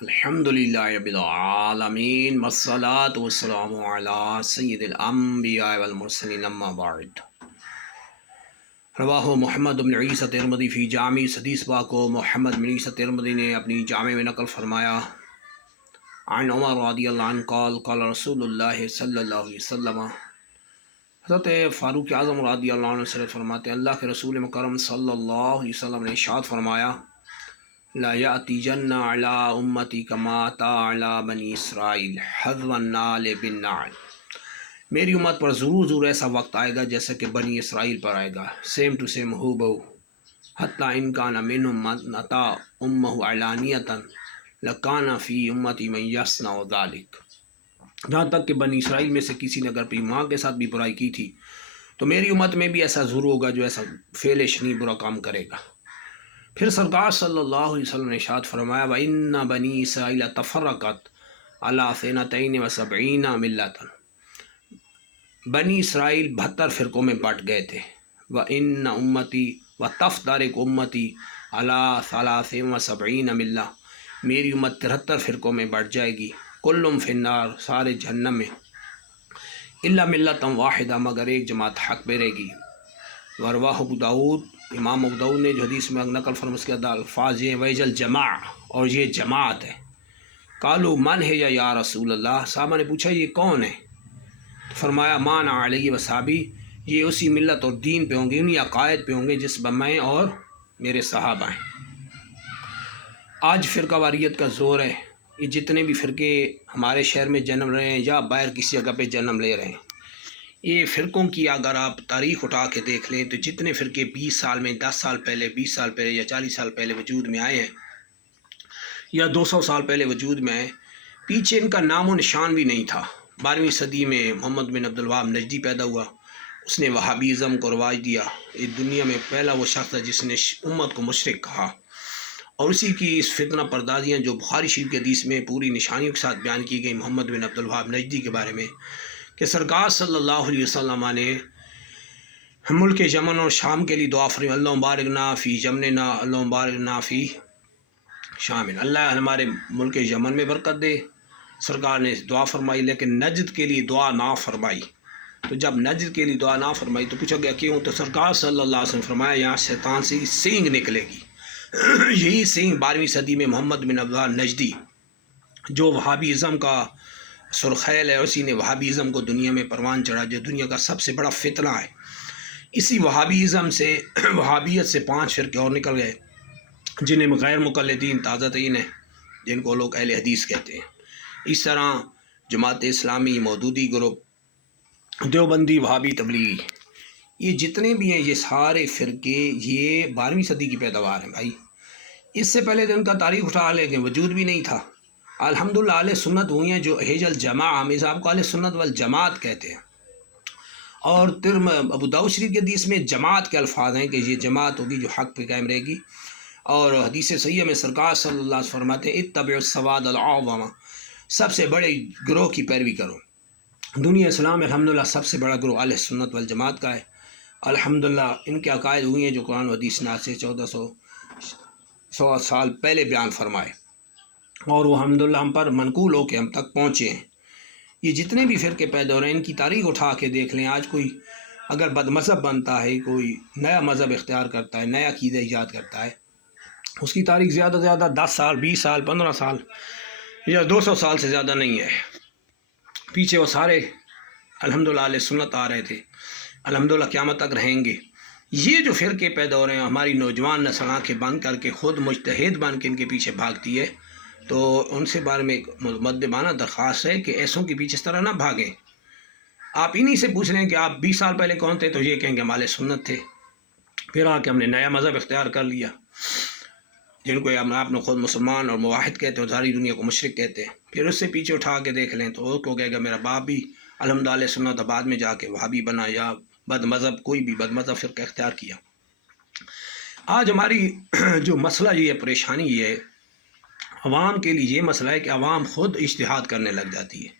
الحمدللہ رب العالمین والصلاة والسلام علی سید الانبیاء والمرسلین اما بعد رواہ محمد بن عیسیٰ ترمذی فی جامع حدیث پاک کو محمد بن عیسیٰ ترمذی نے اپنی جامع میں نقل فرمایا عن عمر رضی اللہ عنہ قال قال رسول اللہ صلی اللہ علیہ وسلم، حضرت فاروق اعظم رضی اللہ عنہ سے فرماتے ہیں اللہ کے رسول مکرم صلی اللہ علیہ وسلم نے ارشاد فرمایا لا یأتین علی امتی کما اتی علی بنی اسرائیل حذو النعل بالنعل، میری امت پر ضرور ایسا وقت آئے گا جیسا کہ بنی اسرائیل پر آئے گا، سیم ٹو سیم ہو بہو، حتی ان کان منہم من اتی امہ علانیۃ لکان فی امتی من یصنع ذلک، جہاں تک کہ بنی اسرائیل میں سے کسی نے اگر اپنی ماں کے ساتھ بھی برائی کی تھی تو میری امت میں بھی ایسا ضرور ہوگا جو ایسا فعل شنیع برا کام کرے گا۔ پھر سرکار صلی اللہ علیہ وسلم نے ارشاد فرمایا وَإِنَّ بَنِي إِسْرَائِيلَ تَفَرَّقَتْ عَلَىٰ اثْنَتَيْنِ وَسَبْعِينَ مِلَّةً، بنی اسرائیل 72 فرقوں میں بٹ گئے تھے، وَإِنَّ أُمَّتِي وَتَفْتَرِقُ أُمَّتِي عَلَىٰ 73 مِلَّةٍ، میری امت 73 فرقوں میں بٹ جائے گی، کلم فی النار، سارے جہنم میں، الا ملۃ واحدہ، مگر ایک جماعت حق پہ رہے گی۔ ورواہ ابو داؤد، امام ابو داؤد نے جو حدیث میں نقل فرمایا اس کے الفاظ یہ ویجل جماع، اور یہ جماعت ہے۔ قالوا من ہے یا رسول اللہ، صحابہ نے پوچھا یہ کون ہے؟ تو فرمایا مان علیہ وصحابی، یہ اسی ملت اور دین پہ ہوں گے، انہی عقائد پہ ہوں گے جس پر میں اور میرے صحابہ ہیں۔ آج فرقہ واریت کا زور ہے، یہ جتنے بھی فرقے ہمارے شہر میں جنم رہے ہیں یا باہر کسی جگہ پہ جنم لے رہے ہیں، یہ فرقوں کی اگر آپ تاریخ اٹھا کے دیکھ لیں تو جتنے فرقے 20 سال میں، 10 سال پہلے، 20 سال پہلے یا 40 سال پہلے وجود میں آئے ہیں یا 200 سال پہلے وجود میں آئے، پیچھے ان کا نام و نشان بھی نہیں تھا۔ 12ویں صدی میں محمد بن عبد الوہاب نجدی پیدا ہوا، اس نے وہابیزم کو رواج دیا، اس دنیا میں پہلا وہ شخص تھا جس نے امت کو مشرک کہا، اور اسی کی اس فتنہ پردازیاں جو بخاری شریف کے حدیث میں پوری نشانیوں کے ساتھ بیان کی گئی محمد بن عبد الوہاب نجدی کے بارے میں، کہ سرکار صلی اللہ علیہ وسلم نے ملک یمن اور شام کے لیے دعا فرمائی اللہم بارکنا فی یمننا اللہم بارکنا فی شامنا، اللہ ہمارے ملک یمن میں برکت دے، سرکار نے دعا فرمائی، لیکن نجد کے لیے دعا نہ فرمائی۔ تو جب نجد کے لیے دعا نہ فرمائی تو پوچھا گیا کیوں؟ تو سرکار صلی اللہ علیہ وسلم فرمایا یہاں شیطان سے سینگ نکلے گی۔ یہی سینگ 12ویں صدی میں محمد بن عبد الوہاب نجدی جو وہابیزم کا سرخیل ہے، اسی نے وہابیزم کو دنیا میں پروان چڑھا، جو دنیا کا سب سے بڑا فتنہ ہے۔ اسی وہابیزم سے، وہابیت سے 5 فرقے اور نکل گئے جنہیں غیر مقلدین تازہ ترین ہیں، جن کو لوگ اہل حدیث کہتے ہیں۔ اس طرح جماعت اسلامی، مودودی گروپ، دیوبندی، وہابی، تبلیغی، یہ جتنے بھی ہیں یہ سارے فرقے یہ 12ویں صدی کی پیداوار ہیں بھائی۔ اس سے پہلے تو ان کا تاریخ اٹھا لے کہ وجود بھی نہیں تھا۔ الحمدللہ اہل سنت ہوئی ہیں جو حج الجماع، ہم صاحب کو اہل سنت والجماعت کہتے ہیں، اور ابو داؤد شریف کے حدیث میں جماعت کے الفاظ ہیں کہ یہ جماعت ہوگی جو حق پہ قائم رہے گی، اور حدیث صحیحہ میں سرکار صلی اللہ علیہ وسلم فرماتے ہیں اتبعوا السواد الاعظم، سب سے بڑے گروہ کی پیروی کرو۔ دنیا اسلام میں الحمدللہ سب سے بڑا گروہ اہل سنت والجماعت کا ہے۔ الحمدللہ ان کے عقائد ہوئی ہیں جو قرآن و حدیث نے آج سے 1400 سال پہلے بیان فرمائے، اور وہ الحمدللہ ہم پر منقول ہو کے ہم تک پہنچے ہیں۔ یہ جتنے بھی فرقے پیدا ہو رہے ہیں ان کی تاریخ اٹھا کے دیکھ لیں، آج کوئی اگر بد مذہب بنتا ہے، کوئی نیا مذہب اختیار کرتا ہے، نیا عقیدہ ایجاد کرتا ہے، اس کی تاریخ زیادہ سے زیادہ 10 سال، 20 سال، 15 سال یا 200 سال سے زیادہ نہیں ہے۔ پیچھے وہ سارے الحمدللہ اہل سنت آ رہے تھے، الحمدللہ قیامت تک رہیں گے۔ یہ جو فرقے پیدا ہو رہے ہیں، ہماری نوجوان نسل آنکھیں بند کر کے خود مجتہد بن کے ان کے پیچھے بھاگتی ہے، تو ان سے بارے میں مؤدبانہ درخواست ہے کہ ایسوں کے پیچھے اس طرح نہ بھاگیں۔ آپ انہی سے پوچھ لیں کہ آپ 20 سال پہلے کون تھے، تو یہ کہیں گے ہم اہل سنت تھے، پھر آ کے ہم نے نیا مذہب اختیار کر لیا، جن کو آپ نے خود مسلمان اور موحد کہتے ہیں، ساری دنیا کو مشرک کہتے ہیں۔ پھر اس سے پیچھے اٹھا کے دیکھ لیں تو وہ کو کہے گا میرا باپ بھی الحمدللہ اہل سنت، بعد میں جا کے وہابی بنا یا بد مذہب، کوئی بھی بد مذہب فرقہ اختیار کیا۔ آج ہماری جو مسئلہ یہ ہے، پریشانی یہ ہے، عوام کے لیے یہ مسئلہ ہے کہ عوام خود اجتہاد کرنے لگ جاتی ہے۔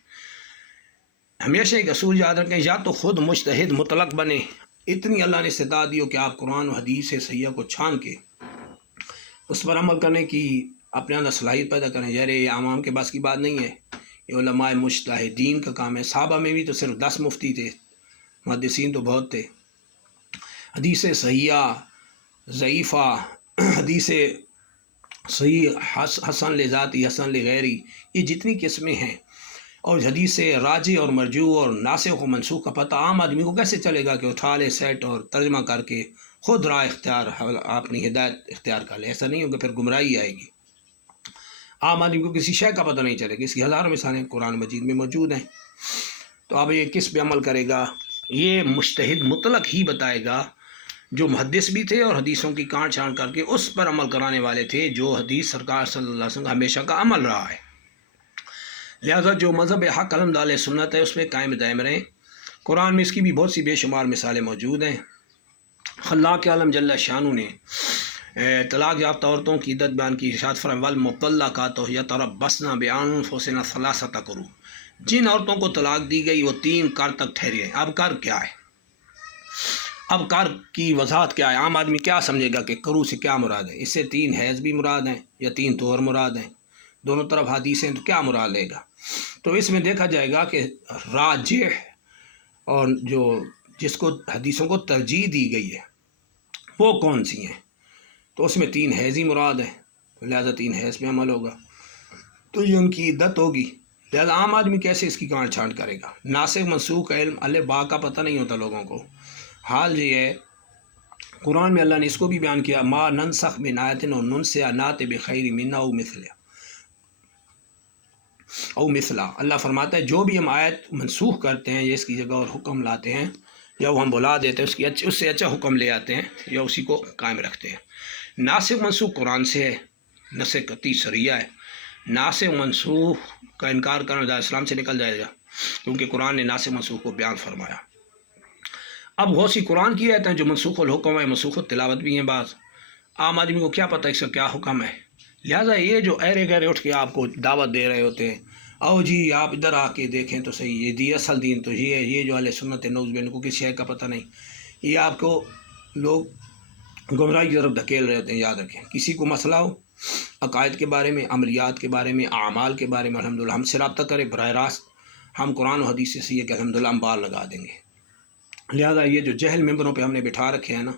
ہمیشہ ایک اصول یاد رکھیں، یا تو خود مجتہد مطلق بنے، اتنی اللہ نے استطاعت دی ہو کہ آپ قرآن و حدیث صحیحہ کو چھان کے اس پر عمل کرنے کی اپنے اندر صلاحیت پیدا کریں. یار یہ عوام کے بس کی بات نہیں ہے، یہ علماء مجتہدین کا کام ہے. صحابہ میں بھی تو صرف 10 مفتی تھے، محدثین تو بہت تھے. حدیث صحیحہ، ضعیفہ، حدیث صحیح، حسن لذاتی، حسن لغیری، یہ جتنی قسمیں ہیں، اور حدیث راجع اور مرجوع اور ناسخ و منسوخ کا پتہ عام آدمی کو کیسے چلے گا کہ اٹھا لے سیٹ اور ترجمہ کر کے خود رائے اختیار اپنی ہدایت اختیار کر لے؟ ایسا نہیں ہوگا، پھر گمراہی آئے گی. عام آدمی کو کسی شے کا پتہ نہیں چلے گا. اس کی ہزاروں مثالیں قرآن مجید میں موجود ہیں. تو اب یہ کس پہ عمل کرے گا؟ یہ مجتہد مطلق ہی بتائے گا، جو محدث بھی تھے اور حدیثوں کی کانٹ چھانٹ کر کے اس پر عمل کرانے والے تھے جو حدیث سرکار صلی اللہ علیہ وسلم کا ہمیشہ کا عمل رہا ہے. لہذا جو مذہب حق علمدار سنت ہے اس میں قائم دائم رہیں. قرآن میں اس کی بھی بہت سی بے شمار مثالیں موجود ہیں. خلاق عالم جل شانہ نے طلاق یافتہ عورتوں کی عدت بیان کی. ارشاد فرمایا والمطلقات یتربصن بانفسہن ثلاثۃ قروء. جن عورتوں کو طلاق دی گئی وہ 3 قر تک ٹھہری ہیں. اب قر کیا ہے؟ اب قر کی وضاحت کیا ہے؟ عام آدمی کیا سمجھے گا کہ قروء سے کیا مراد ہے؟ اس سے 3 حیض بھی مراد ہیں یا 3 طہر مراد ہیں؟ دونوں طرف حدیث ہیں تو کیا مراد لے گا؟ تو اس میں دیکھا جائے گا کہ راجح اور جو جس کو حدیثوں کو ترجیح دی گئی ہے وہ کون سی ہیں. تو اس میں 3 حیض ہی مراد ہیں، لہذا 3 حیض پہ عمل ہوگا. تو یہ ان کی عدت ہوگی. لہذا عام آدمی کیسے اس کی کانٹ چھانٹ کرے گا؟ ناسخ منسوخ علم الف با کا پتہ نہیں ہوتا لوگوں کو. حال یہ ہے قرآن میں اللہ نے اس کو بھی بیان کیا، ما ننسخ من آیت او ننسها نات بخیر منها او مثلا. اللہ فرماتا ہے جو بھی ہم آیت منسوخ کرتے ہیں یا اس کی جگہ اور حکم لاتے ہیں یا وہ ہم بلا دیتے ہیں اس سے اچھا حکم لے آتے ہیں یا اسی کو قائم رکھتے ہیں. ناسخ منسوخ قرآن سے ہے، نسخ قطعی شرعیہ ہے. ناسخ منسوخ کا انکار کرنا دار اسلام سے نکل جائے گا، کیونکہ قرآن نے ناسخ منسوخ کو بیان فرمایا. اب بہت سی قرآن کی آیتیں جو منسوخ الحکم ہے، منسوخ التلاوت بھی ہیں. بعض عام آدمی کو کیا پتہ ہے اس کا کیا حکم ہے؟ لہٰذا یہ جو ایرے گہرے اٹھ کے آپ کو دعوت دے رہے ہوتے ہیں، آؤ جی آپ ادھر آ کے دیکھیں تو صحیح، یہ اصل دین تو یہ ہے. یہ جو اہل سنت ہے نعوذ باللہ کو کسی شے کا پتہ نہیں، یہ آپ کو لوگ گمراہی کی طرف دھکیل رہے ہوتے ہیں. یاد رکھیں، کسی کو مسئلہ ہو عقائد کے بارے میں، عملیات کے بارے میں، اعمال کے بارے میں، الحمدللہ ہم سے رابطہ کرے براہ راست. ہم قرآن و حدیث سے یہ کہ الحمدللہ ہم بار لگا دیں گے. لہذا یہ جو جہل ممبروں پہ ہم نے بٹھا رکھے ہیں نا،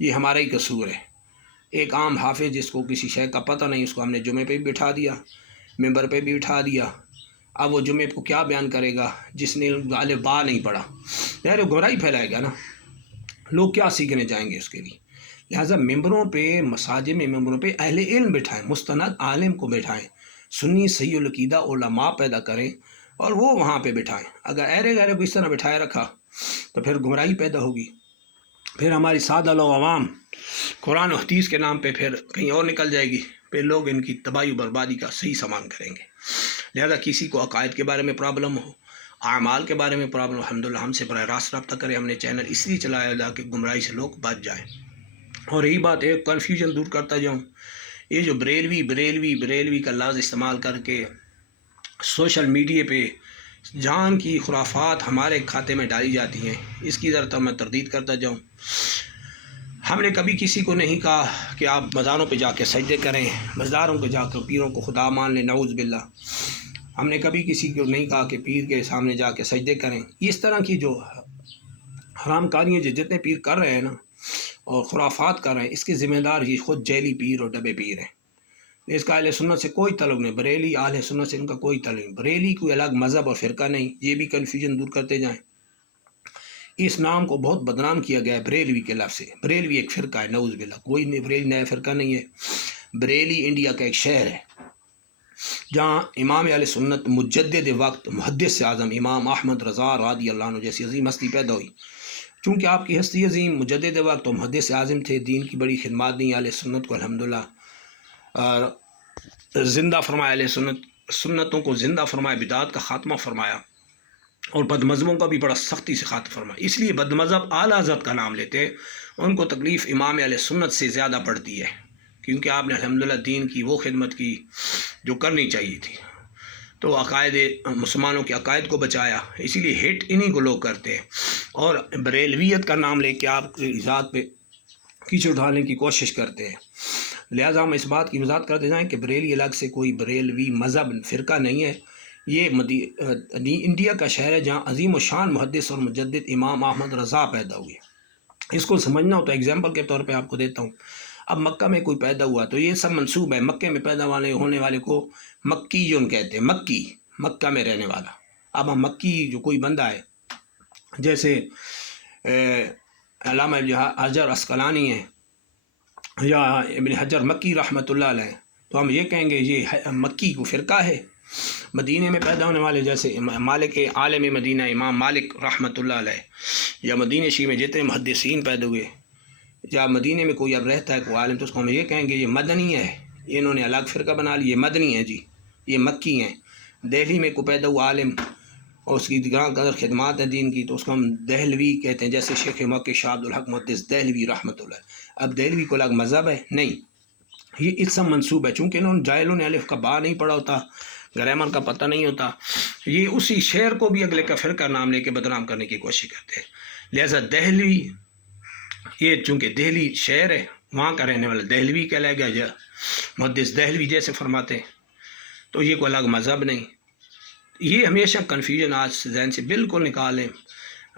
یہ ہمارا ہی قصور ہے. ایک عام حافظ جس کو کسی شے کا پتہ نہیں، اس کو ہم نے جمعے پہ بھی بٹھا دیا، ممبر پہ بھی بٹھا دیا. اب وہ جمعے کو کیا بیان کرے گا جس نے الف با نہیں پڑھا؟ یار وہ گمراہی پھیلائے گا نا. لوگ کیا سیکھنے جائیں گے اس کے لیے؟ لہٰذا ممبروں پہ، مساجد میں ممبروں پہ اہل علم بٹھائیں، مستند عالم کو بٹھائیں، سنی صحیح العقیدہ علماء پیدا کریں اور وہ وہاں پہ بٹھائیں. اگر ایرے گہرے کو اس طرح بٹھائے رکھا تو پھر گمراہی پیدا ہوگی. پھر ہماری سادہ لوگ عوام قرآن و حدیث کے نام پہ پھر کہیں اور نکل جائے گی. پھر لوگ ان کی تباہی و بربادی کا صحیح سامان کریں گے. لہذا کسی کو عقائد کے بارے میں پرابلم ہو، اعمال کے بارے میں پرابلم، الحمدللہ ہم سے براہ راست رابطہ کریں. ہم نے چینل اس لیے چلایا تاکہ گمراہی سے لوگ بچ جائیں. اور یہی بات ایک کنفیوژن دور کرتا جاؤں، یہ جو بریلوی کا لفظ استعمال کر کے سوشل میڈیا پہ جان کی خرافات ہمارے کھاتے میں ڈالی جاتی ہیں، اس کی ذرا میں تردید کرتا جاؤں. ہم نے کبھی کسی کو نہیں کہا کہ آپ مزاروں پہ جا کے سجدے کریں، مزاروں پہ جا کر پیروں کو خدا مان لیں، نعوذ باللہ. ہم نے کبھی کسی کو نہیں کہا کہ پیر کے سامنے جا کے سجدے کریں. اس طرح کی جو حرام کاریاں جتنے پیر کر رہے ہیں نا اور خرافات کر رہے ہیں، اس کے ذمہ دار یہ خود جیلی پیر اور ڈبے پیر ہیں. اس کا اہل سنت سے کوئی تعلق نہیں. بریلی اہل سنت سے ان کا کوئی تعلق نہیں. بریلی کوئی الگ مذہب اور فرقہ نہیں. یہ بھی کنفیوژن دور کرتے جائیں. اس نام کو بہت بدنام کیا گیا ہے بریلوی کے لفظ سے. بریلوی ایک فرقہ ہے، نعوذ باللہ. کوئی بریلی نیا فرقہ نہیں ہے. بریلی انڈیا کا ایک شہر ہے جہاں امام اہل سنت مجدد وقت محدث اعظم امام احمد رضا رضی اللہ عنہ جیسی عظیم ہستی پیدا ہوئی. چونکہ آپ کی ہستی عظیم مجدد وقت و محدث اعظم تھے، دین کی بڑی خدمات دی اہل سنت کو الحمدللہ زندہ فرمایا. اہل سنتوں کو زندہ فرمایا، بدعات کا خاتمہ فرمایا اور بد مذہبوں کا بھی بڑا سختی سے خاتمہ فرمایا. اس لیے بد مذہب اعلیٰ حضرت کا نام لیتے ہیں، ان کو تکلیف امام اہل سنت سے زیادہ پڑتی ہے، کیونکہ آپ نے الحمدللہ دین کی وہ خدمت کی جو کرنی چاہیے تھی. تو عقائد مسلمانوں کے عقائد کو بچایا، اسی لیے ہٹ انہی کو لوگ کرتے ہیں. اور بریلویت کا نام لے کے آپ کی ذات پہ کیچڑ ڈالنے کی کوشش کرتے ہیں. لہٰذا ہم اس بات کی وضاحت کرتے جائیں کہ بریلی الگ سے کوئی بریلوی مذہب فرقہ نہیں ہے، یہ انڈیا کا شہر ہے جہاں عظیم و شان محدث اور مجدد امام احمد رضا پیدا ہوئے۔ اس کو سمجھنا ہو تو اگزامپل کے طور پہ آپ کو دیتا ہوں، اب مکہ میں کوئی پیدا ہوا تو یہ سب منسوب ہے، مکے میں پیدا ہونے والے کو مکیون کہتے ہیں، مکی، مکہ میں رہنے والا۔ اب ہم مکی جو کوئی بندہ ہے، جیسے علامہ حجر عسقلانی ہیں یا ابن حجر مکی رحمۃ اللہ علیہ، تو ہم یہ کہیں گے یہ مکی کو فرقہ ہے۔ مدینہ میں پیدا ہونے والے جیسے مالک عالم مدینہ امام مالک رحمۃ اللہ علیہ، یا مدینہ شریف میں جتنے محدثین پیدا ہوئے، یا مدینہ میں کوئی اب رہتا ہے کوئی عالم، تو اس کو ہم یہ کہیں گے یہ مدنی ہے، انہوں نے الگ فرقہ بنا لی، یہ مدنی ہے جی، یہ مکی ہیں۔ دہلی میں کوئی پیدا ہوا عالم اور اس کی گراں قدر خدمات ہیں دین کی، تو اس کو ہم دہلوی کہتے ہیں، جیسے شیخ موقع شاہ عبد الحق محدث دہلوی رحمۃ اللہ۔ اب دہلوی کو الگ مذہب ہے نہیں، یہ اسم منسوب ہے، چونکہ انہوں نے جاہلوں نے الف کا با نہیں پڑھا ہوتا، گرامر کا پتہ نہیں ہوتا، یہ اسی شعر کو بھی اگلے کا فرقہ نام لے کے بدنام کرنے کی کوشش کرتے ہیں۔ لہذا دہلوی، یہ چونکہ دہلی شہر ہے وہاں کا رہنے والا دہلوی کہلائے گا، یا محدث دہلوی جیسے فرماتے ہیں، تو یہ کوئی الگ مذہب نہیں۔ یہ ہمیشہ کنفیوژن آج ذہن سے بالکل نکالیں۔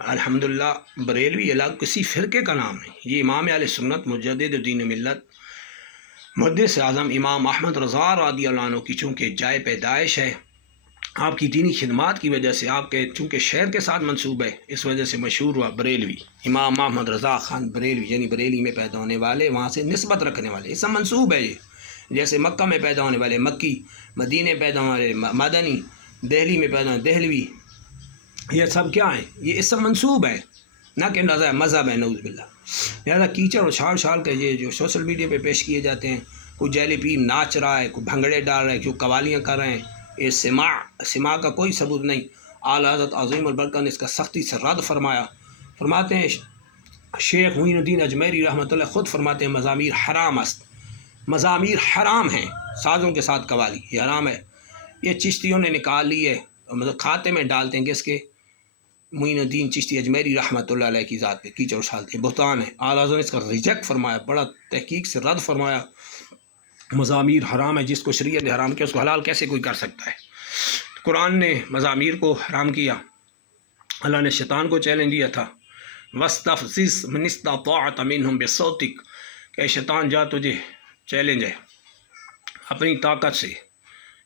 الحمدللہ بریلوی الگ کسی فرقے کا نام ہے، یہ امام اہل سنت مجدد دین ملت محدث اعظم امام احمد رضا رضی اللہ عنہ کی چونکہ جائے پیدائش ہے، آپ کی دینی خدمات کی وجہ سے، آپ کے چونکہ شہر کے ساتھ منسوب ہے، اس وجہ سے مشہور ہوا بریلوی، امام احمد رضا خان بریلوی، یعنی بریلی میں پیدا ہونے والے، وہاں سے نسبت رکھنے والے، یہ سب منسوب ہے۔ یہ جیسے مکہ میں پیدا ہونے والے مکی، مدینہ میں پیدا ہونے والے مدنی، دہلی میں پیدا ہونے دہلوی، یہ سب کیا ہیں؟ یہ سب منسوب ہے، نہ کہ مذہب ہے، نعوذ باللہ۔ لہٰذا کیچڑ اور چھاڑ چھاڑ کے یہ جو سوشل میڈیا پہ پیش کیے جاتے ہیں، کوئی جیلی پیر ناچ رہا ہے، کوئی بھنگڑے ڈال رہا ہے، کوئی قوالیاں کر رہے ہیں، یہ سماع کا کوئی ثبوت نہیں۔ اعلیٰ حضرت عظیم البرکہ نے اس کا سختی سے رد فرمایا، فرماتے ہیں شیخ معین الدین اجمیری رحمۃ اللہ خود فرماتے ہیں مزامیر حرام است، مزامیر حرام ہیں، سازوں کے ساتھ قوالی یہ حرام ہے۔ یہ چشتیوں نے نکال لی ہے، مطلب کھاتے میں ڈالتے ہیں، کس کے؟ معین الدین چشتی اجمیری رحمۃ اللہ علیہ کی ذات پہ کیچڑ اچھالتے ہیں، بہتان ہے۔ اعلیٰ حضرت نے اس کا ریجیکٹ فرمایا، بڑا تحقیق سے رد فرمایا، مزامیر حرام ہے، جس کو شریعت نے حرام کیا اس کو حلال کیسے کوئی کر سکتا ہے؟ قرآن نے مزامیر کو حرام کیا، اللہ نے شیطان کو چیلنج دیا تھا، وَاسْتَفْزِزْ مَنِ اسْتَطَاعَ مِنْهُمْ بِصَوْتِكَ، کہ شیطان جا تجھے چیلنج ہے اپنی طاقت سے،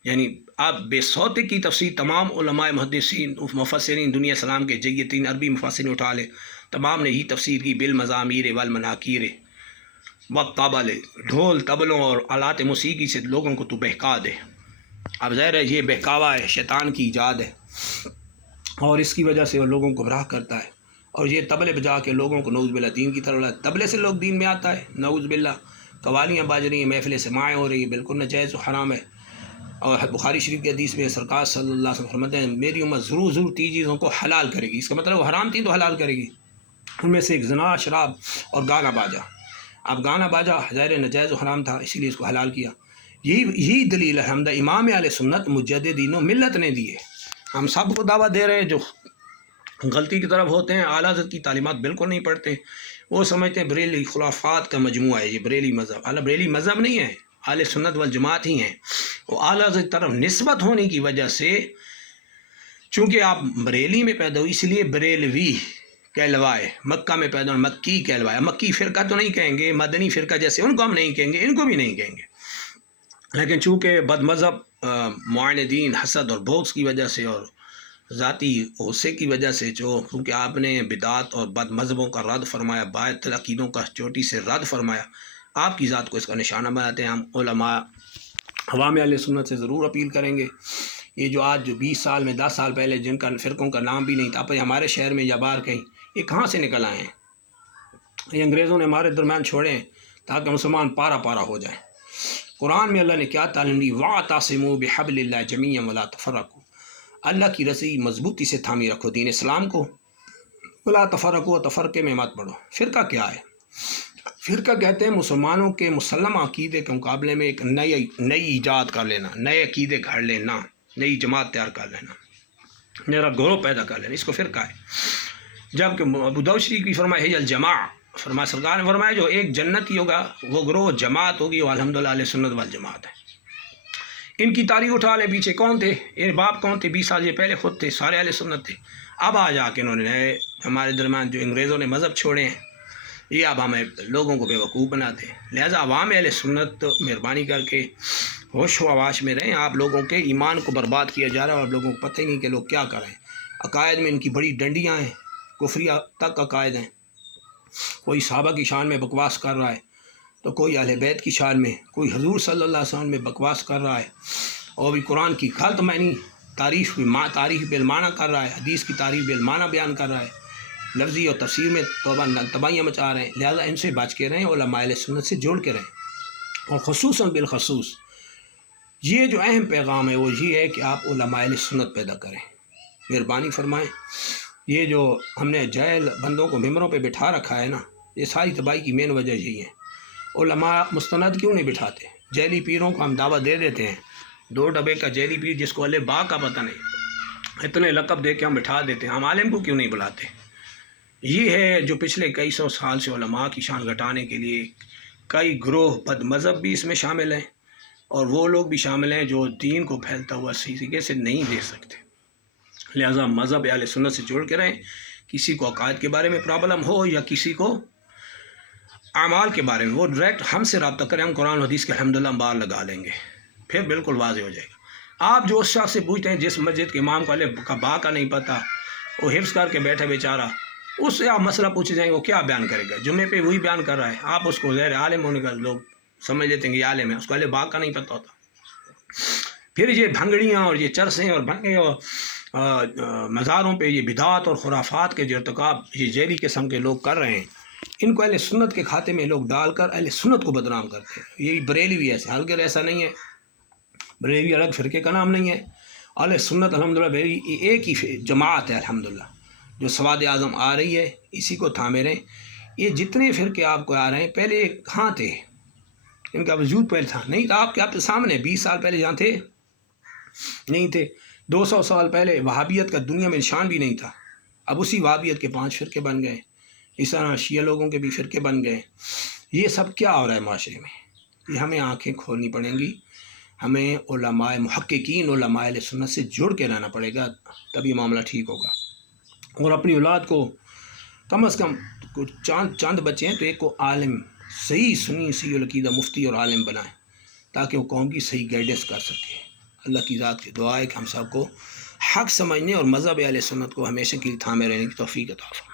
یعنی اب بے صوت کی تفسیر تمام علماء محدثین مفسرین دنیا اسلام کے جیتین عربی مفسرین اٹھا لے، تمام نے ہی تفسیر کی، بالمزامیر والمناکیر والطبل، ڈھول طبلوں اور آلات موسیقی سے لوگوں کو تو بہکا دے۔ اب ظاہر ہے یہ بہکاوا ہے، شیطان کی ایجاد ہے، اور اس کی وجہ سے وہ لوگوں کو گمراہ کرتا ہے، اور یہ طبلے بجا کے لوگوں کو نعوذ باللہ دین کی طرف لاتا ہے۔ طبلے سے لوگ دین میں آتا ہے، نعوذ باللہ، قوالیاں باج رہی ہیں، محفلیں سماعیں ہو رہی ہیں، بالکل ناجائز و حرام ہے۔ اور بخاری شریف کی حدیث میں سرکار صلی اللہ علیہ وسلم فرماتے ہیں میری امت ضرور 3 چیزوں کو حلال کرے گی، اس کا مطلب وہ حرام تھی تو حلال کرے گی، ان میں سے ایک زنا، شراب اور گانا باجا۔ اب گانا باجا ظاہر ناجائز و حرام تھا، اسی لیے اس کو حلال کیا۔ یہی دلیل ہے حمدہ امام اہل سنت مجدد دین و ملت نے دی ہے۔ ہم سب کو دعوت دے رہے ہیں جو غلطی کی طرف ہوتے ہیں، اعلیٰ حضرت کی تعلیمات بالکل نہیں پڑھتے، وہ سمجھتے ہیں بریلی خرافات کا مجموعہ ہے یہ بریلی مذہب، حالانکہ بریلی مذہب نہیں ہے، اہل سنت والجماعت ہی ہیں۔ وہ اعلیٰ حضرت کی طرف نسبت ہونے کی وجہ سے، چونکہ آپ بریلی میں پیدا ہوئی اس لیے بریلوی کہلوائے، مکہ میں پیدا ہوئے مکی کہلوائے۔ مکی فرقہ تو نہیں کہیں گے، مدنی فرقہ جیسے ان کو ہم نہیں کہیں گے، ان کو بھی نہیں کہیں گے، لیکن چونکہ بد مذہب معاندین حسد اور بغض کی وجہ سے اور ذاتی غصے کی وجہ سے، جو کیونکہ آپ نے بدعات اور بد مذہبوں کا رد فرمایا، باطل عقیدوں کا چوٹی سے رد فرمایا، آپ کی ذات کو اس کا نشانہ بناتے ہیں۔ ہم علماء عوام اہل سنت سے ضرور اپیل کریں گے، یہ جو آج جو 20 سال میں 10 سال پہلے جن کا فرقوں کا نام بھی نہیں تھا، ہمارے شہر میں یا باہر کہیں، یہ کہاں سے نکل آئے ہیں؟ یہ انگریزوں نے ہمارے درمیان چھوڑے ہیں تاکہ مسلمان پارا پارا ہو جائیں۔ قرآن میں اللہ نے کیا تعلیم دی؟ وَاعْتَصِمُوا بِحَبْلِ اللَّهِ جَمِيعًا وَلَا تَفَرَّقُوا، اللہ کی رسی مضبوطی سے تھامی رکھو دین اسلام کو، وَلَا تَفَرَّقُوا، تفرقے میں مت پڑو۔ فرقہ کیا ہے؟ فرقہ کہتے ہیں مسلمانوں کے مسلم عقیدے کے مقابلے میں ایک نئی ایجاد کر لینا، نئے عقیدے گھڑ لینا، نئی جماعت تیار کر لینا، نیا گروہ پیدا کر لینا، اس کو فرقہ ہے۔ جبکہ ابو داؤد شریف کی فرمائے ہے الجماع، فرمایا سرکار نے فرمایا جو ایک جنتی ہوگا وہ گروہ جماعت ہوگی، وہ الحمدللہ اہل سنت والجماعت ہے۔ ان کی تاریخ اٹھا لیں، پیچھے کون تھے، یہ باپ کون تھے، 20 سال یہ پہلے خود تھے، سارے اہل سنت تھے۔ اب آ جا کے انہوں نے ہمارے درمیان جو انگریزوں نے مذہب چھوڑے ہیں، یہ اب ہمیں لوگوں کو بیوقوف بناتے ہیں۔ لہٰذا عوام اہل سنت مہربانی کر کے ہوش و آواش میں رہیں، آپ لوگوں کے ایمان کو برباد کیا جا رہا ہے اور لوگوں کو پتہ ہی نہیں کہ لوگ کیا کر رہے ہیں۔ عقائد میں ان کی بڑی ڈنڈیاں ہیں، کفریہ تک عقائد ہیں، کوئی صحابہ کی شان میں بکواس کر رہا ہے تو کوئی اہل بیت کی شان میں، کوئی حضور صلی اللہ علیہ وسلم میں بکواس کر رہا ہے، اور بھی قرآن کی غلط معنی تاریخ بالمعنی کر رہا ہے، حدیث کی تعریف بالمعنی بیان کر رہا ہے، لفظی اور تفسیر میں تباہیاں مچا رہے ہیں۔ لہذا ان سے بچ کے رہیں، علماء اہل سنت سے جوڑ کے رہیں، اور خصوصاً بالخصوص یہ جو اہم پیغام ہے وہ یہ ہے کہ آپ علماء اہل سنت پیدا کریں، مہربانی فرمائیں۔ یہ جو ہم نے جاہل بندوں کو ممبروں پہ بٹھا رکھا ہے نا، یہ ساری تباہی کی مین وجہ یہی ہے۔ علماء مستند کیوں نہیں بٹھاتے؟ جیلی پیروں کو ہم دعوت دے دیتے ہیں، 2 ڈبے کا جیلی پیر جس کو اللہ با کا پتہ نہیں، اتنے لقب دے کے ہم بٹھا دیتے ہیں، ہم عالم کو کیوں نہیں بلاتے؟ یہ ہے جو پچھلے کئی سو سال سے علماء کی شان گھٹانے کے لیے کئی گروہ بد مذہب بھی اس میں شامل ہیں، اور وہ لوگ بھی شامل ہیں جو دین کو پھیلتا ہوا صحیح طریقے سے نہیں دیکھ سکتے۔ لہٰذا مذہب اہل سنت سے جوڑ کے رہیں، کسی کو عقائد کے بارے میں پرابلم ہو یا کسی کو اعمال کے بارے میں، وہ ڈائریکٹ ہم سے رابطہ کریں، ہم قرآن و حدیث کے الحمدللہ بار لگا لیں گے، پھر بالکل واضح ہو جائے گا۔ آپ جو اس شخص سے پوچھتے ہیں جس مسجد کے امام کو الف کا با کا نہیں پتہ، وہ حفظ کر کے بیٹھے بیچارہ، اس سے آپ مسئلہ پوچھے جائیں وہ کیا بیان کرے گا؟ جمعے پہ وہی بیان کر رہا ہے، آپ اس کو غیر عالم ہونے کا لوگ سمجھ لیتے ہیں کہ یہ عالم ہے، اس کو الف با کا نہیں پتہ ہوتا۔ پھر یہ بھنگڑیاں اور یہ چرسیں اور بھنگے اور مزاروں پہ یہ بدعات اور خرافات کے جو ارتکاب یہ جیلی قسم کے لوگ کر رہے ہیں، ان کو اہل سنت کے کھاتے میں لوگ ڈال کر اہل سنت کو بدنام کرتے ہیں۔ یہ بریلوی ایسے حلقے ایسا نہیں ہے، بریلوی الگ فرقے کا نام نہیں ہے، اہل سنت الحمدللہ بریلوی ایک ہی جماعت ہے الحمدللہ، جو سواد اعظم آ رہی ہے اسی کو تھامے رہیں۔ یہ جتنے فرقے آپ کو آ رہے ہیں پہلے کہاں تھے؟ ان کا وجود پہلے تھا نہیں تھا، آپ کے سامنے 20 سال پہلے جہاں تھے نہیں تھے، 200 سال پہلے وہابیت کا دنیا میں نشان بھی نہیں تھا، اب اسی وہابیت کے 5 فرقے بن گئے، اس طرح شیعہ لوگوں کے بھی فرقے بن گئے۔ یہ سب کیا ہو رہا ہے معاشرے میں؟ یہ ہمیں آنکھیں کھولنی پڑیں گی، ہمیں علماء محققین علماء اہل سنت سے جڑ کے رہنا پڑے گا، تبھی معاملہ ٹھیک ہوگا۔ اور اپنی اولاد کو کم از کم چند بچے ہیں تو ایک کو عالم صحیح سنی صحیح العقیدہ مفتی اور عالم بنائیں، تاکہ وہ قوم کی صحیح گائیڈنس کر سکے۔ اللہ کی ذات کی دعا ہے کہ ہم سب کو حق سمجھنے اور مذہب اہل سنت کو ہمیشہ کے لیے تھامے رہنے کی توفیق عطا فرمائے۔